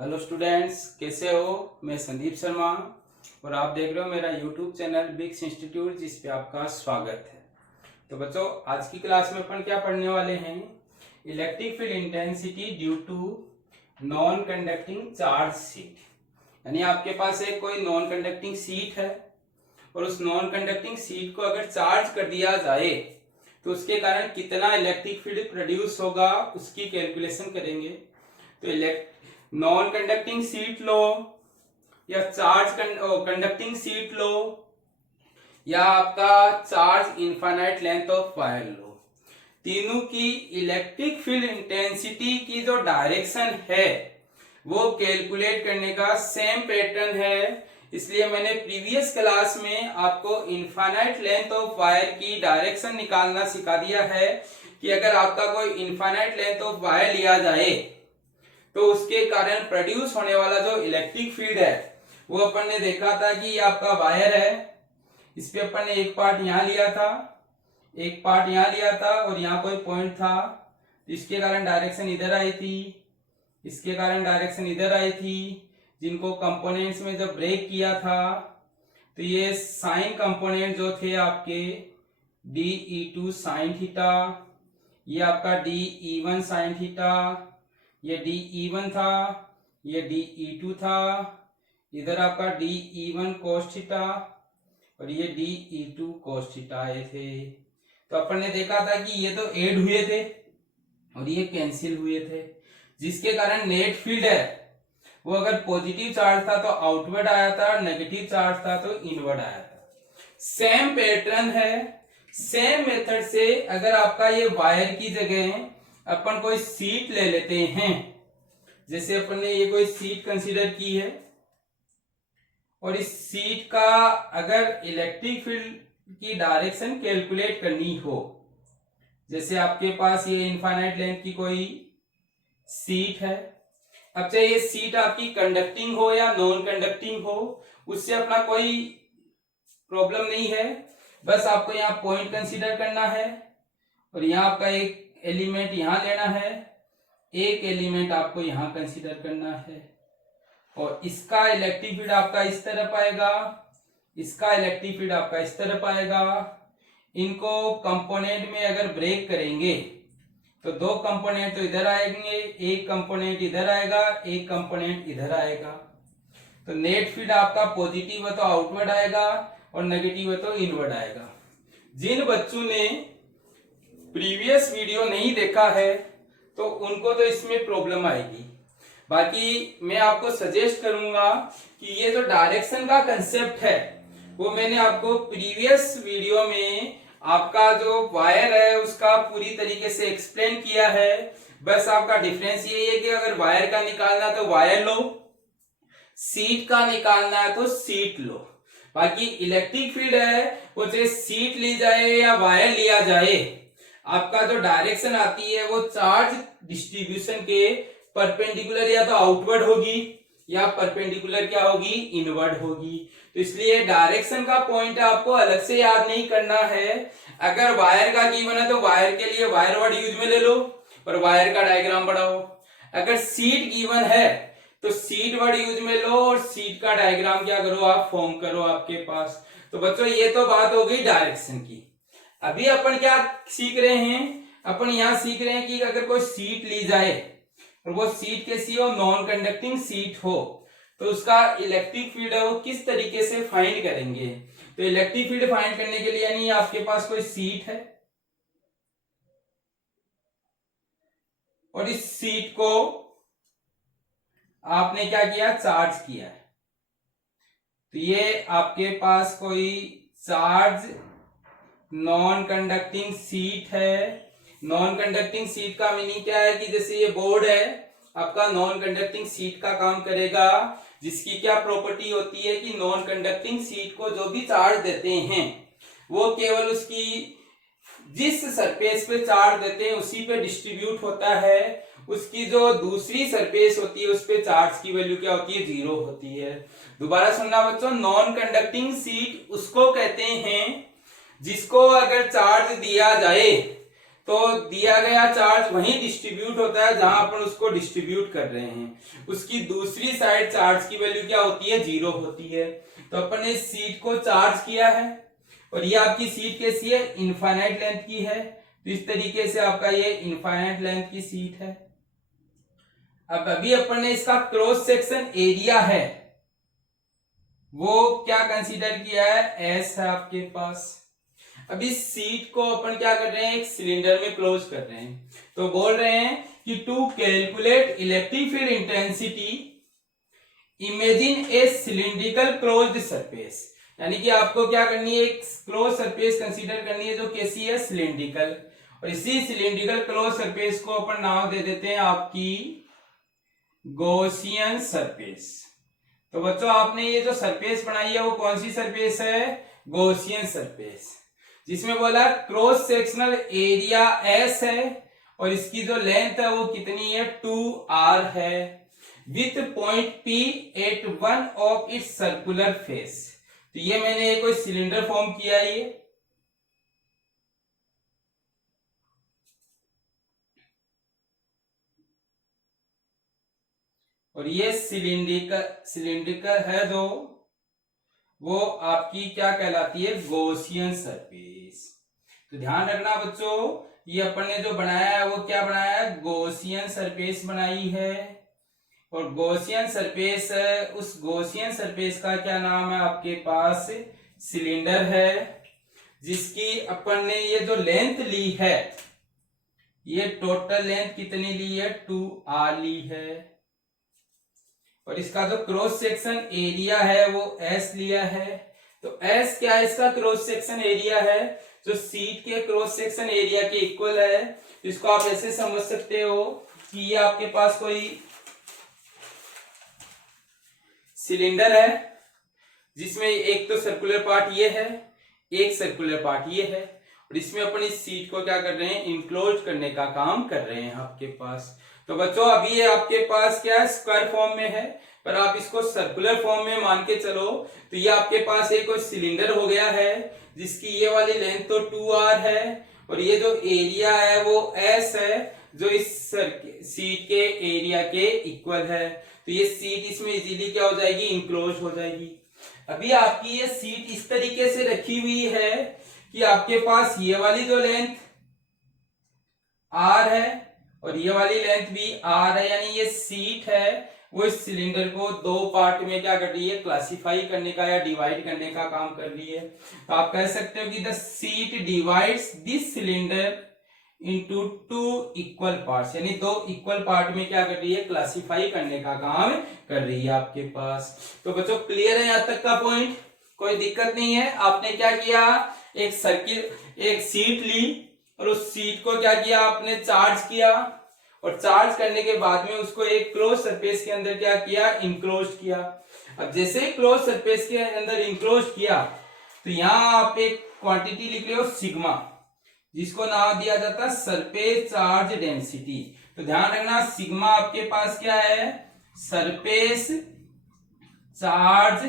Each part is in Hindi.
हेलो स्टूडेंट्स, कैसे हो। मैं संदीप शर्मा और आप देख रहे हो मेरा यूट्यूब चैनल बिग्स इंस्टीट्यूट, जिस पे आपका स्वागत है। तो बच्चों, आज की क्लास में अपन क्या पढ़ने वाले हैं, electric field intensity due to non conducting charge sheet. यानी आपके पास एक कोई नॉन कंडक्टिंग शीट है और उस नॉन कंडक्टिंग शीट को अगर चार्ज कर दिया जाए तो उसके कारण कितना इलेक्ट्रिक फील्ड प्रोड्यूस होगा, उसकी कैलकुलेशन करेंगे। तो नॉन कंडक्टिंग शीट लो या चार्ज कंडक्टिंग शीट लो या आपका charge infinite length of wire लो, तीनों की इलेक्ट्रिक फील्ड इंटेंसिटी की जो डायरेक्शन है वो कैलकुलेट करने का सेम पैटर्न है। इसलिए मैंने प्रीवियस क्लास में आपको इनफाइनाइट लेंथ ऑफ वायर की डायरेक्शन निकालना सिखा दिया है कि अगर आपका कोई इनफाइनाइट लेंथ ऑफ वायर लिया जाए तो उसके कारण प्रोड्यूस होने वाला जो इलेक्ट्रिक फील्ड है वो अपन ने देखा था कि ये आपका वायर है। इस पे अपन ने एक पार्ट यहाँ लिया था, एक पार्ट यहाँ लिया था और यहाँ कोई पॉइंट था, इसके कारण डायरेक्शन इधर आई थी, इसके कारण डायरेक्शन इधर आई थी, जिनको कंपोनेंट्स में जब ब्रेक किया था तो ये साइन कंपोनेंट जो थे आपके DE2 साइन थीटा, ये आपका DE1 साइन थीटा, ये DE1 था, ये DE2 था, इधर आपका DE1 कोस थीटा और ये DE2 कोस थीटा आए थे। तो अपन ने देखा था कि ये तो ऐड हुए थे और ये कैंसिल हुए थे, जिसके कारण नेट फील्ड है वो अगर पॉजिटिव चार्ज था तो आउटवर्ड आया था, नेगेटिव चार्ज था तो इनवर्ड आया था। सेम पैटर्न है, सेम मेथड से अगर आपका ये वायर की जगह अपन कोई सीट ले लेते हैं, जैसे अपन ने ये कोई सीट कंसीडर की है और इस सीट का अगर इलेक्ट्रिक फील्ड की डायरेक्शन कैलकुलेट करनी हो, जैसे आपके पास ये इनफाइनाइट लेंथ की कोई सीट है। अब चाहे ये सीट आपकी कंडक्टिंग हो या नॉन कंडक्टिंग हो, उससे अपना कोई प्रॉब्लम नहीं है, बस आपको यहाँ पॉइंट कंसीडर करना है और यहाँ आपका एक एलिमेंट यहां लेना है, एक एलिमेंट आपको यहां कंसीडर करना है और इसका इलेक्ट्रिक फील्ड आपका इस तरफ आएगा, इसका इलेक्ट्रिक फील्ड आपका इस तरफ आएगा। इनको कंपोनेंट में अगर ब्रेक करेंगे तो दो कंपोनेंट तो इधर आएंगे, एक कंपोनेंट इधर आएगा, एक कंपोनेंट इधर आएगा। तो नेट फील्ड आपका पॉजिटिव है तो आउटवर्ड आएगा और नेगेटिव है तो इनवर्ड आएगा। जिन बच्चों ने प्रीवियस वीडियो नहीं देखा है तो उनको तो इसमें प्रॉब्लम आएगी। बाकी मैं आपको सजेस्ट करूंगा कि ये जो डायरेक्शन का कंसेप्ट है वो मैंने आपको प्रीवियस वीडियो में आपका जो वायर है उसका पूरी तरीके से एक्सप्लेन किया है। बस आपका डिफरेंस ये है कि अगर वायर का निकालना है तो वायर लो, सीट का निकालना है तो सीट लो। बाकी इलेक्ट्रिक फील्ड है वो चाहे सीट ली जाए या वायर लिया जाए, आपका जो डायरेक्शन आती है वो चार्ज डिस्ट्रीब्यूशन के परपेंडिकुलर या तो आउटवर्ड होगी या परपेंडिकुलर क्या होगी, इनवर्ड होगी। तो इसलिए डायरेक्शन का पॉइंट आपको अलग से याद नहीं करना है। अगर वायर का गिवन है तो वायर के लिए वायर वर्ड यूज में ले लो और वायर का डायग्राम बढ़ाओ। अगर सीट गिवन है तो सीट वर्ड यूज में लो और सीट का डायग्राम क्या करो, आप फॉर्म करो आपके पास। तो बच्चों ये तो बात हो गई डायरेक्शन की। अभी अपन क्या सीख रहे हैं, अपन यहां सीख रहे हैं कि अगर कोई सीट ली जाए और वो सीट कैसी हो, नॉन कंडक्टिंग सीट हो, तो उसका इलेक्ट्रिक फील्ड है वो किस तरीके से फाइंड करेंगे। तो इलेक्ट्रिक फील्ड फाइंड करने के लिए यानी आपके पास कोई सीट है और इस सीट को आपने क्या किया, चार्ज किया है। तो ये आपके पास कोई चार्ज नॉन कंडक्टिंग सीट है। नॉन कंडक्टिंग सीट का मीनिंग क्या है कि जैसे ये बोर्ड है आपका, नॉन कंडक्टिंग सीट का काम करेगा, जिसकी क्या प्रॉपर्टी होती है कि नॉन कंडक्टिंग सीट को जो भी चार्ज देते हैं वो केवल उसकी जिस सरफेस पे चार्ज देते हैं उसी पे डिस्ट्रीब्यूट होता है। उसकी जो दूसरी सरफेस होती है उस पे चार्ज की वैल्यू क्या होती है, 0 होती है। दोबारा सुनना बच्चों, नॉन कंडक्टिंग सीट उसको कहते हैं जिसको अगर चार्ज दिया जाए तो दिया गया चार्ज वहीं डिस्ट्रीब्यूट होता है जहां अपन उसको डिस्ट्रीब्यूट कर रहे हैं, उसकी दूसरी साइड चार्ज की वैल्यू क्या होती है, 0 होती है। तो अपन ने सीट को चार्ज किया है और ये आपकी सीट कैसी है, इनफाइनाइट लेंथ की है। तो इस तरीके से आपका ये इनफाइनाइट लेंथ की सीट है। अब अभी अपन ने इसका क्रॉस सेक्शन एरिया है वो क्या कंसीडर किया है, एस है आपके पास। अब इस सीट को अपन क्या कर रहे हैं, एक सिलेंडर में क्लोज कर रहे हैं। तो बोल रहे हैं कि to calculate electric field intensity imagine a cylindrical closed surface, यानी कि आपको क्या करनी है, एक क्लोज सरफेस कंसीडर करनी है जो कैसी है, सिलिंड्रिकल। और इसी सिलिंड्रिकल क्लोज सरफेस को अपन नाम दे देते हैं आपकी गॉसियन सरफेस। तो बच्चों आपने ये जो सरफेस बनाई है वो कौन सी सरफेस है, गॉसियन सरफेस, जिसमें बोला क्रॉस सेक्शनल एरिया एस है और इसकी जो लेंथ है वो कितनी है, 2r है, with point P at one of its circular face. तो ये मैंने कोई सिलेंडर फॉर्म किया है ये, और ये सिलिंड्रिकल है जो वो आपकी क्या कहलाती है, गॉसियन सरफेस। तो ध्यान रखना बच्चों, ये अपन ने जो बनाया है वो क्या बनाया है, गॉसियन सरफेस बनाई है। और गॉसियन सरफेस, उस गॉसियन सरफेस का क्या नाम है आपके पास, सिलेंडर है, जिसकी अपन ने ये जो लेंथ ली है, ये टोटल लेंथ कितनी ली है, 2r ली है। और इसका जो क्रॉस सेक्शन एरिया है वो S लिया है। तो S क्या है, इसका क्रॉस सेक्शन एरिया है जो सीट के क्रॉस सेक्शन एरिया के इक्वल है। तो इसको आप ऐसे समझ सकते हो कि ये आपके पास कोई सिलेंडर है जिसमें एक तो सर्कुलर पार्ट ये है, एक सर्कुलर पार्ट ये है, और इसमें अपन इस सीट को क्या कर रहे हैं, इंक्लोज करने का काम कर रहे हैं आपके पास। तो बच्चों अभी ये आपके पास क्या है, स्क्वायर फॉर्म में है, पर आप इसको सर्कुलर फॉर्म में मान के चलो तो ये आपके पास एक कोई सिलेंडर हो गया है जिसकी ये वाली लेंथ तो 2r है और ये जो एरिया है वो S है जो इस सीट के एरिया के इक्वल है। तो ये सीट इसमें इजीली क्या हो जाएगी, इंक्लोज हो जाएगी। अभी आपकी ये सीट इस तरीके से रखी हुई है कि आपके पास ये वाली जो लेंथ r है और ये वाली लेंथ भी r है, यानी ये सीट है वो इस सिलेंडर को दो पार्ट में क्या कर रही है, क्लासिफाई करने का या डिवाइड करने का काम कर रही है। तो आप कह सकते हो कि the seat divides this cylinder into two equal parts, यानी दो इक्वल पार्ट में क्या कर रही है, क्लासिफाई करने का काम कर रही है आपके पास। तो बच्चों क्लियर है यहाँ तक का पॉइंट, कोई दिक्कत नहीं है। आपने क्या किया, एक सर्किल, एक सीट ली और उस सीट को क्या किया आपने, चार्ज किया, और चार्ज करने के बाद में उसको एक क्लोज सरफेस के अंदर क्या किया, इंक्लोज किया। अब जैसे ही क्लोज सरफेस के अंदर इंक्लोज किया तो यहाँ आप एक क्वांटिटी लिख लो सिग्मा, जिसको नाम दिया जाता है सरफेस चार्ज डेंसिटी। तो ध्यान रखना सिग्मा आपके पास क्या है, सरफेस चार्ज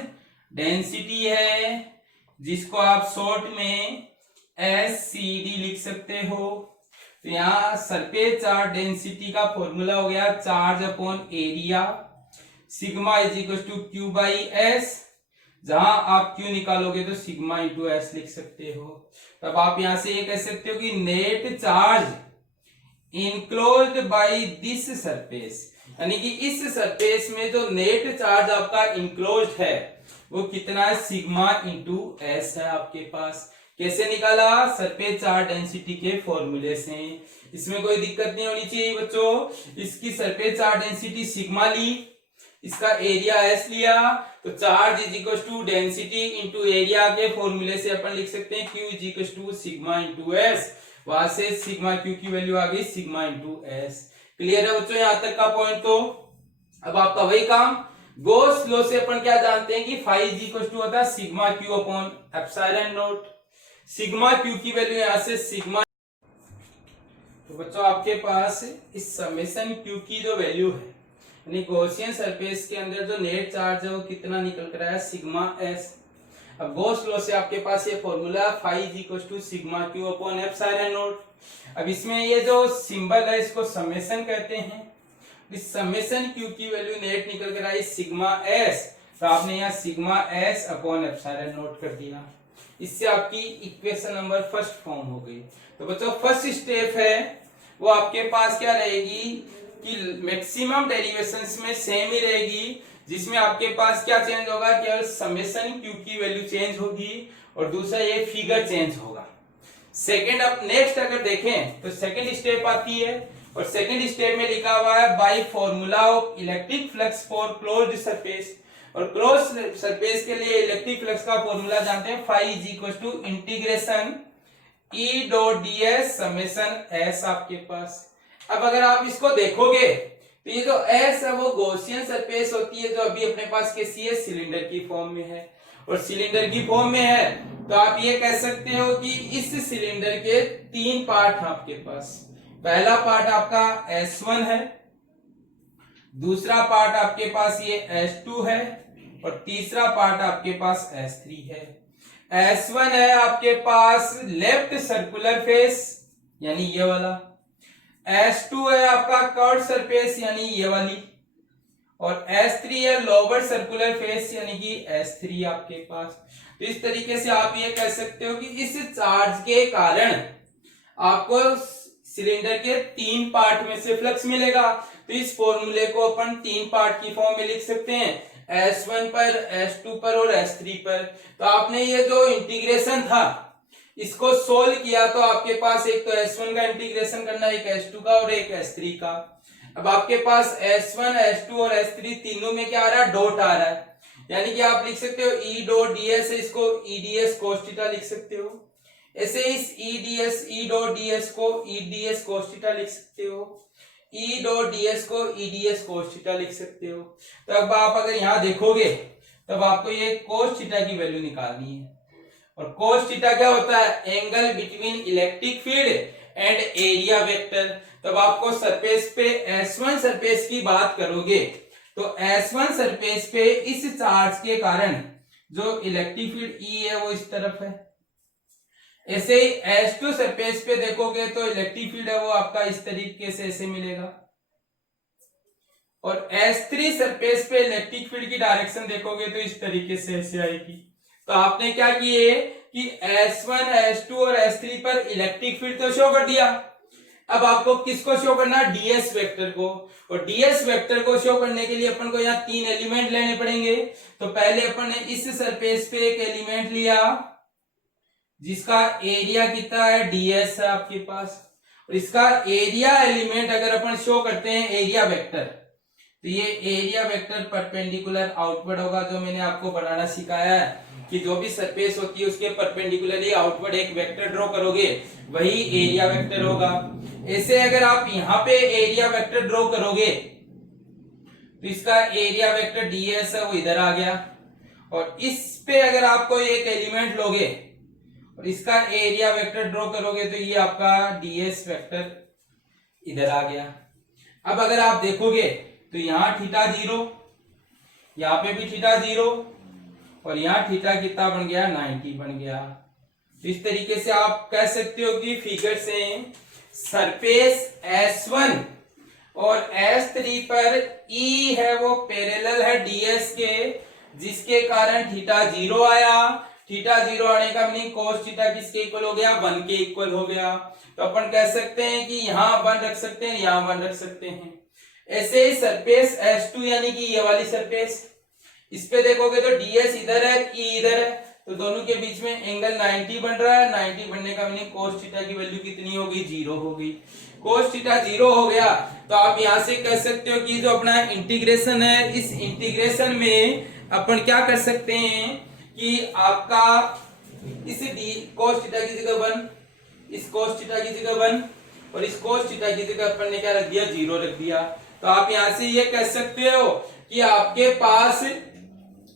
डेंसिटी है, जिसको आप शॉर्ट में SCD लिख सकते हो। तो यहाँ सरफेस चार्ज डेंसिटी का फॉर्मूला हो गया charge upon area, sigma is equal to Q by S, जहां आप क्यू निकालोगे तो सिग्मा इंटू एस लिख सकते हो। तब आप यहां से ये कह सकते हो कि net charge enclosed by this surface, यानी कि इस सरफेस में जो नेट चार्ज आपका इनक्लोज्ड है वो कितना है, सिग्मा इंटू एस है आपके पास। कैसे निकाला, सरफेस चार्ज डेंसिटी के फॉर्मूले से। इसमें कोई दिक्कत नहीं होनी चाहिए बच्चों। इसकी सरफेस चार्ज डेंसिटी सिग्मा ली, इसका एरिया एस लिया, तो charge is equal to density into area के फॉर्मूले से अपन लिख सकते हैं Q is equal to sigma into S. वहां से सिग्मा क्यू की वैल्यू आ गई सिग्मा इंटू एस। क्लियर है बच्चों यहां तक का पॉइंट। तो अब आपका वही काम, गॉस लॉ से अपन क्या जानते हैं कि फाई इज इक्वल टू होता है sigma Q upon epsilon not. Sigma Q की वैल्यू यहां से सिग्मा, तो बच्चों आपके पास इस समेशन क्यू की जो वैल्यू है, यानी गॉसियन सरफेस के अंदर जो नेट चार्ज है वो कितना निकल कर आया, सिग्मा एस। अब गॉस लॉ से आपके पास ये formula phi is equals to sigma Q upon epsilon not. अब इसमें ये जो सिंबल है इसको समेशन कहते हैं। इस समेशन क्यू की वैल्यू नेट निकल कर आई सिग्मा एस, तो आपने यहाँ sigma S upon epsilon not कर दिया। इससे आपकी इक्वेशन नंबर फर्स्ट फॉर्म हो गई। तो बच्चों फर्स्ट स्टेप है वो आपके पास क्या रहेगी कि मैक्सिमम डेरिवेशंस में सेम ही रहेगी, जिसमें आपके पास क्या चेंज होगा, केवल समेशन क्यू की वैल्यू चेंज होगी और दूसरा ये फिगर चेंज होगा। सेकंड, अब नेक्स्ट अगर देखें तो सेकंड स्टेप आती है और सेकंड स्टेप में लिखा हुआ है by formula of electric flux for closed surface. और क्लोज सरफेस के लिए इलेक्ट्रिक फ्लक्स का फॉर्मूला जानते हैं, phi is equal to integration E dot ds summation s आपके पास। अब अगर आप इसको देखोगे तो ये जो s है वो गॉसियन सरफेस होती है जो अभी अपने पास कैसी है, सिलेंडर की फॉर्म में है। और सिलेंडर की फॉर्म में है तो आप ये कह सकते हो कि इस सिलेंडर के तीन पार्ट हैं आपके पास। पहला पार्ट आपका S1 है, दूसरा पार्ट आपके पास ये S2 है और तीसरा पार्ट आपके पास S3 है। S1 है आपके पास लेफ्ट सर्कुलर फेस यानी ये वाला, S2 है आपका कर्व सरफेस यानी ये वाली, और S3 है लोअर सर्कुलर फेस यानी कि S3 आपके पास। तो इस तरीके से आप ये कह सकते हो कि इस चार्ज के कारण आपको सिलेंडर के तीन पार्ट में से फ्लक्स मिलेगा। तो इस फॉर्मूले को अपन तीन पार्ट की फॉर्म में लिख सकते हैं, S1 पर, S2 पर और S3 पर। तो आपने ये जो इंटीग्रेशन था इसको सोल्व किया तो आपके पास एक तो S1 का इंटीग्रेशन करना, एक S2 का और एक S3 का। अब आपके पास S1, S2 और S3 तीनों में क्या आ रहा है, डॉट आ रहा है, यानी कि आप लिख सकते हो E डॉट ds, इसको EDS cos थीटा लिख सकते हो। ऐसे इस E डॉट ds को EDS cos थीटा लिख सकते हो, E डॉट ds को EDS cos थीटा लिख सकते हो। तो अब आप अगर यहाँ देखोगे तब आपको ये cos थीटा की वैल्यू निकालनी है। और cos थीटा क्या होता है, angle between electric field and area vector. तब आपको सरफेस पे S1 सरफेस की बात करोगे तो S1 सरफेस पे इस चार्ज के कारण जो इलेक्ट्रिक फील्ड E है वो इस तरफ है। ऐसे ही S2 सरफेस पे देखोगे तो इलेक्ट्रिक फील्ड है वो आपका इस तरीके से ऐसे मिलेगा। और S3 सरफेस पे इलेक्ट्रिक फील्ड की डायरेक्शन देखोगे तो इस तरीके से ऐसे आएगी। तो आपने क्या किए कि S1, S2 और S3 पर इलेक्ट्रिक फील्ड तो शो कर दिया। अब आपको किसको शो करना, ds वेक्टर को। और ds वेक्टर को शो करने के लिए अपन को यहाँ तीन एलिमेंट लेने पड़ेंगे। तो पहले अपन ने इस सरफेस पे एक एलिमेंट लिया जिसका एरिया कितना है, ds है आपके पास। और इसका एरिया एलिमेंट अगर अपन शो करते हैं एरिया वेक्टर, तो ये एरिया वेक्टर परपेंडिकुलर आउटवर्ड होगा। जो मैंने आपको बनाना सिखाया है कि जो भी सरफेस होती है उसके परपेंडिकुलरली आउटवर्ड एक वेक्टर ड्रॉ करोगे वही एरिया वेक्टर होगा। ऐसे अगर आप यहाँ पे एरिया वेक्टर ड्रॉ करोगे तो इसका एरिया वेक्टर ds है वो इधर आ गया। और इस पे अगर आपको एक एलिमेंट लोगे और इसका एरिया वेक्टर ड्रॉ करोगे तो ये आपका ds वेक्टर इधर आ गया। अब अगर आप देखोगे तो यहाँ थीटा 0, यहाँ पे भी थीटा 0 और यहाँ थीटा कितना बन गया, 90 बन गया। तो इस तरीके से आप कह सकते हो कि फिगर से सरफेस S1 और S3 पर E है वो पैरेलल है ds के, जिसके कारण थीटा 0 आया। थीटा 0 आने का मीनिंग cos थीटा किसके इक्वल हो गया, 1 के इक्वल हो गया। तो अपन कह सकते हैं कि यहाँ 1 रख सकते हैं, यहाँ 1 रख सकते हैं। ऐसे ही सरफेस S2 यानी कि ये वाली सरफेस, इस पे देखोगे तो ds इधर है, E इधर है, तो दोनों के बीच में एंगल 90 बन रहा है। 90 बनने का मीनिंग cos थीटा की वैल्यू कितनी होगी, 0 होगी। cos थीटा 0 हो गया तो आप यहां से कह सकते हो कि जो अपना इंटीग्रेशन है, इस इंटीग्रेशन में अपन क्या कर सकते हैं कि आपका इस cos थीटा की जगह 1, इस cos थीटा की जगह 1 और इस cos थीटा की जगह अपन ने क्या रख दिया, 0 रख दिया। तो आप यहां से ये कह सकते हो कि आपके पास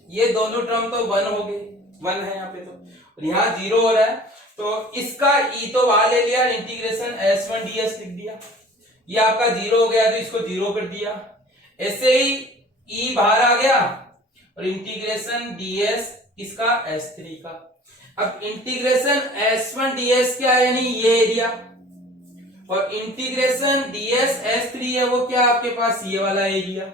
ये दोनों टर्म तो 1 हो गए, 1 है यहाँ पे तो, और यहाँ 0 हो रहा है। तो इसका E तो बाहर ले लिया, इंटीग्रेशन S1 ds लिख दिया। ये आपका 0 हो गया तो इसको 0 कर दिया। ऐसे ही E बाहर आ गया और इंटीग्रेशन ds किसका, S3 का। अब इंटीग्रेशन S1 ds क्या है, यानी ये एरिया, और इंटीग्रेशन ds S3 है वो क्या आपके पास, ये वाला एरिया।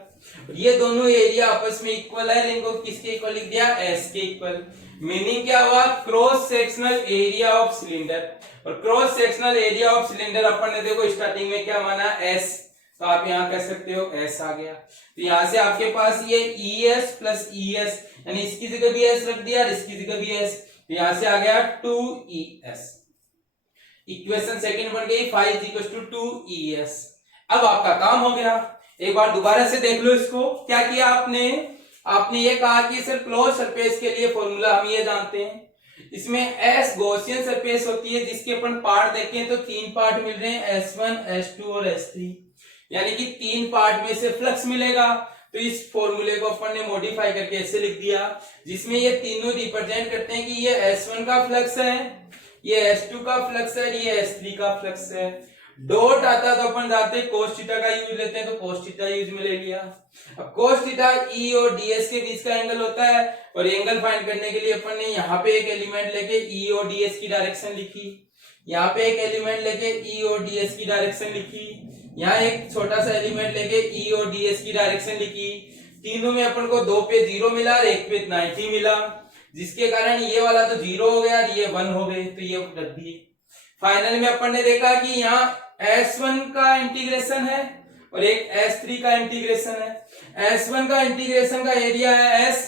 ये दोनों एरिया आपस में इक्वल है, इनको किसके इक्वल लिख दिया, S के इक्वल। मीनिंग क्या हुआ, cross sectional area of cylinder, और cross sectional area of cylinder अपन ने देखो स्टार्टिंग में क्या माना, S, तो आप यहां कह सकते हो S आ गया। तो यहां से आपके पास ये ES प्लस ES, यानी इसकी जगह भी S रख दिया और इसकी जगह भी S, तो यहां से आ गया 2ES। इक्वेशन सेकंड बन गई 5 = 2ES। अब आपका काम हो गया, एक बार दोबारा से देख लो इसको। क्या किया आपने, आपने ये कहा कि सर क्लोज सरफेस के लिए फॉर्मूला हम ये जानते हैं, इसमें S गॉसियन सरफेस होती है जिसके अपन पार्ट देखें तो 3 पार्ट मिल रहे हैं, S1 S2 और S3, यानी कि 3 पार्ट में से फ्लक्स मिलेगा। तो इस फॉर्मूले को अपन ने मॉडिफाई करके ऐसे लिख दिया, जिसमें ये तीनों रिप्रेजेंट करते हैं कि ये S1 का फ्लक्स है, ये S2 का फ्लक्स है, ये S3 का फ्लक्स है। डॉट आता तो अपन जाते cos थीटा का यूज लेते हैं, तो cos थीटा यूज में ले लिया। अब cos थीटा E और ds के बीच का एंगल होता है, और एंगल फाइंड करने के लिए अपन ने यहाँ पे एक एलिमेंट लेके E और ds की डायरेक्शन लिखी, यहाँ पे एक एलिमेंट लेके E और ds की डायरेक्शन लिखी, यहाँ एक छोटा सा एलिमेंट लेके E और ds की डायरेक्शन लिखी। तीनों में अपन को 2 पे 0 मिला और 1 पे 90 मिला, जिसके कारण ये वाला तो 0 हो गया और ये 1 हो गए, तो ये रख दिए। फाइनल में अपन ने देखा कि यहाँ S1 का इंटीग्रेशन है और एक S3 का इंटीग्रेशन है। S1 का इंटीग्रेशन का एरिया है S,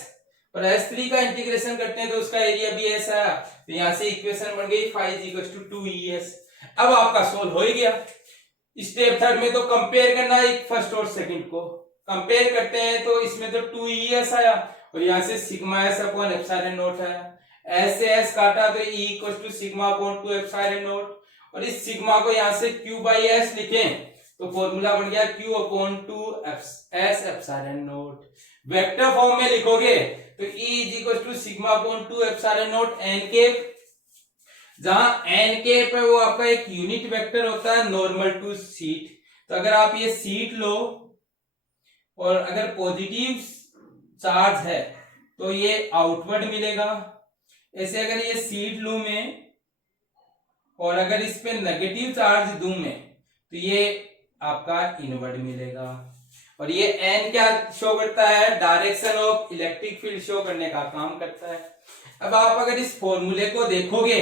और S3 का इंटीग्रेशन करते हैं तो उसका एरिया भी S है। तो यहां से इक्वेशन बन गई 5 = 2ES। अब आपका सोल्व हो ही गया। स्टेप थर्ड में तो कंपेयर करना है फर्स्ट और सेकंड को, कंपेयर करते हैं तो इसमें तो 2ES आया, और यहां से sigma S upon epsilon not आया। S से S काटा तो E = sigma upon 2 epsilon not, और इस सिग्मा को यहां से Q/S लिखें तो फॉर्मूला बन गया Q upon 2S epsilon not. Vector form में लिखोगे तो E = sigma upon 2 epsilon not n cap, जहां n कैप है वो आपका एक यूनिट वेक्टर होता है नॉर्मल टू सीट। तो अगर आप ये सीट लो और अगर पॉजिटिव चार्ज है तो ये आउटवर्ड मिलेगा, ऐसे अगर ये सीट लूं मैं और अगर इस पे नेगेटिव चार्ज दूं मैं तो ये आपका इनवर्ड मिलेगा। और ये n क्या शो करता है, direction of electric field show करने का काम करता है। अब आप अगर इस फॉर्मूले को देखोगे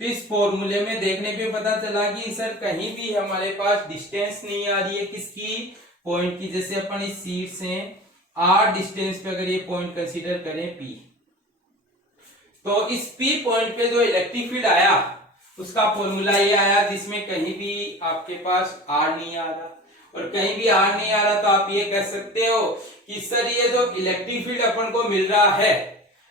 तो इस फॉर्मूले में देखने पे पता चला कि सर कहीं भी हमारे पास डिस्टेंस नहीं आ रही है किसकी, पॉइंट की। जैसे अपन इस सीट से r डिस्टेंस पे अगर ये पॉइंट कंसीडर करें P, तो इस P पॉइंट पे जो इलेक्ट्रिक फील्ड आया उसका फॉर्मूला ये आया, जिसमें कहीं भी आपके पास r नहीं आ रहा, और कहीं भी r नहीं आ रहा तो आप ये कह सकते हो कि सर ये जो इलेक्ट्रिक फील्ड अपन को मिल रहा है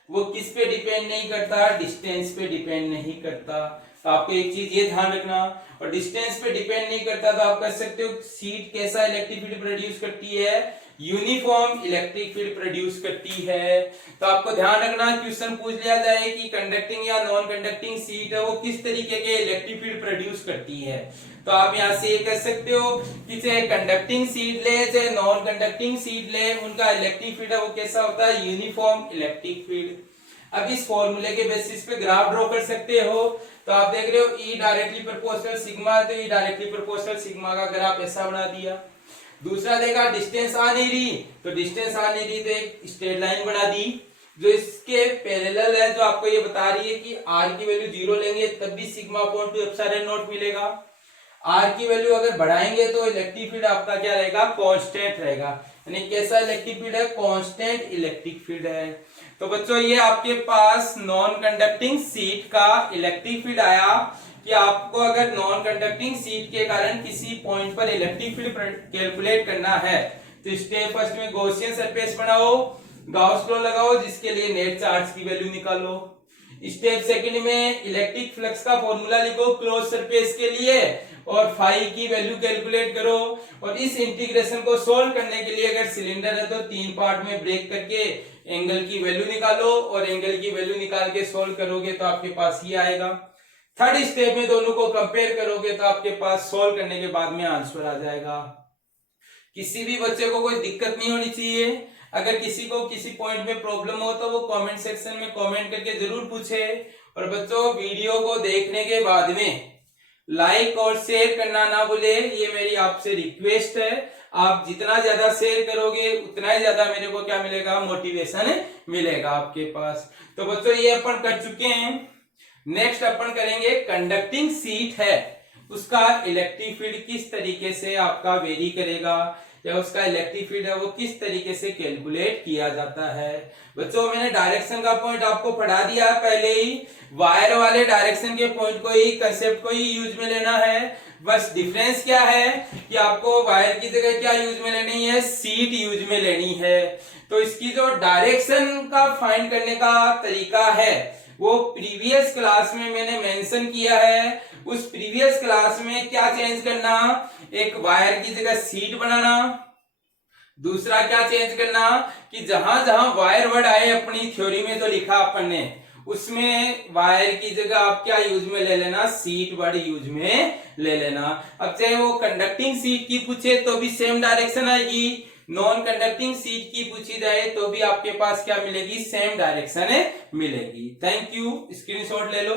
वो किस पे डिपेंड नहीं करता, डिस्टेंस पे डिपेंड नहीं करता। तो आपको एक चीज ये ध्यान रखना, और डिस्टेंस पे डिपेंड नहीं करता तो आप कह सकते हो सीट कैसा इलेक्ट्रिक फील्ड प्रोड्यूस करती है, यूनिफॉर्म इलेक्ट्रिक फील्ड प्रोड्यूस करती है। तो आपको ध्यान रखना, क्वेश्चन पूछ लिया जाए कि कंडक्टिंग या नॉन कंडक्टिंग सीट है वो किस तरीके के इलेक्ट्रिक फील्ड प्रोड्यूस करती है, तो आप यहां से ये कह सकते हो कि चाहे कंडक्टिंग सीट ले चाहे नॉन कंडक्टिंग सीट ले, उनका इलेक्ट्रिक फील्ड है वो कैसा होता है, यूनिफॉर्म इलेक्ट्रिक फील्ड। अब इस फॉर्मूले के बेसिस पे ग्राफ ड्रॉ कर सकते हो। तो आप देख रहे हो E डायरेक्टली प्रोपोर्शनल सिग्मा, तो E डायरेक्टली प्रोपोर्शनल सिग्मा का ग्राफ ऐसा बना दिया। दूसरा देखा डिस्टेंस आ नहीं रही, तो डिस्टेंस आ नहीं रही तो एक स्ट्रेट लाइन बना दी जो इसके पैरेलल है, जो आपको ये बता रही है कि r की वैल्यू 0 लेंगे तब भी सिग्मा अपॉन 2 एप्सिलॉन नॉट मिलेगा। r की वैल्यू अगर बढ़ाएंगे तो इलेक्ट्रिक फील्ड आपका क्या रहेगा, कांस्टेंट रहेगा। यानी कैसा इलेक्ट्रिक फील्ड है, कांस्टेंट इलेक्ट्रिक फील्ड है। तो बच्चों ये आपके पास नॉन कंडक्टिंग सीट का इलेक्ट्रिक फील्ड आया कि आपको अगर नॉन कंडक्टिंग सीट के कारण किसी पॉइंट पर इलेक्ट्रिक फील्ड कैलकुलेट करना है तो स्टेप फर्स्ट में गॉसियन सरफेस बनाओ, गॉस लॉ लगाओ, जिसके लिए नेट चार्ज की वैल्यू निकालो। स्टेप सेकंड में इलेक्ट्रिक फ्लक्स का फॉर्मूला लिखो क्लोज सरफेस के लिए और फाई की वैल्यू कैलकुलेट करो। और इस इंटीग्रेशन को सोल्व करने के लिए अगर सिलेंडर है तो 3 पार्ट में ब्रेक करके एंगल की वैल्यू निकालो, और एंगल की वैल्यू निकाल के सोल्व करोगे तो आपके पास ये आएगा। थर्ड स्टेप में दोनों को कंपेयर करोगे तो आपके पास सोल्व करने के बाद में आंसर आ जाएगा। किसी भी बच्चे को कोई दिक्कत नहीं होनी चाहिए। अगर किसी को किसी पॉइंट में प्रॉब्लम हो तो वो कमेंट सेक्शन में कमेंट करके जरूर पूछे। और बच्चों वीडियो को देखने के बाद में लाइक और शेयर करना ना भूले, ये मेरी आपसे रिक्वेस्ट है। आप जितना ज्यादा शेयर करोगे उतना ही ज्यादा मेरे को क्या मिलेगा, मोटिवेशन मिलेगा आपके पास। तो बच्चों ये अपन कर चुके हैं। नेक्स्ट अपन करेंगे कंडक्टिंग सीट है, उसका इलेक्ट्रिक फील्ड किस तरीके से आपका वेरी करेगा, या उसका इलेक्ट्रिक फील्ड है वो किस तरीके से कैलकुलेट किया जाता है। बच्चों मैंने डायरेक्शन का पॉइंट आपको पढ़ा दिया पहले ही, वायर वाले डायरेक्शन के पॉइंट को ही, कंसेप्ट को ही यूज में लेना है। बस डिफरेंस क्या है कि आपको वायर की जगह क्या यूज में लेनी है, सीट यूज में लेनी है। तो इसकी जो डायरेक्शन का फाइंड करने का तरीका है वो प्रीवियस क्लास में मैंने मेंशन किया है। उस प्रीवियस क्लास में क्या चेंज करना, एक वायर की जगह सीट बनाना। दूसरा क्या चेंज करना कि जहां जहां वायर वर्ड आए अपनी थ्योरी में जो लिखा अपन ने, उसमें वायर की जगह आप क्या यूज में ले लेना, सीट वर्ड यूज में ले लेना। अब चाहे वो कंडक्टिंग सीट की पूछे तो भी सेम डायरेक्शन आएगी, नॉन कंडक्टिंग सीट की पूछी जाए तो भी आपके पास क्या मिलेगी, सेम डायरेक्शन मिलेगी। थैंक यू, स्क्रीनशॉट ले लो।